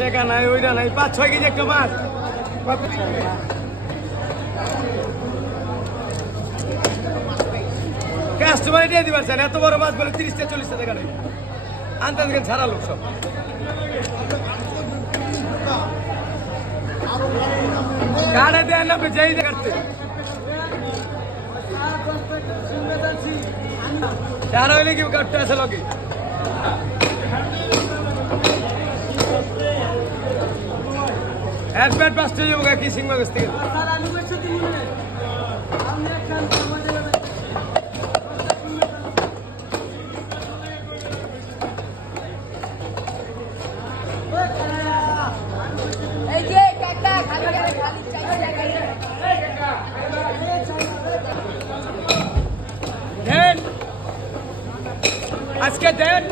টাকা নাই ওইটা নাই 5-6 কেজি একটা মাছ কাস্টমার দিয়ে দিবার স্যার এত বড় মাছ বলে 30-40 টাকা নেই আনতে দেখেন সারা লোক সব গাড়ে দেন না যাই কাটতে যারা হইলে কি কাটতে আসে লোকে এক প্যাট 5 টাকা যাবো কি সিংমা গেছ থেকে আজকে দেন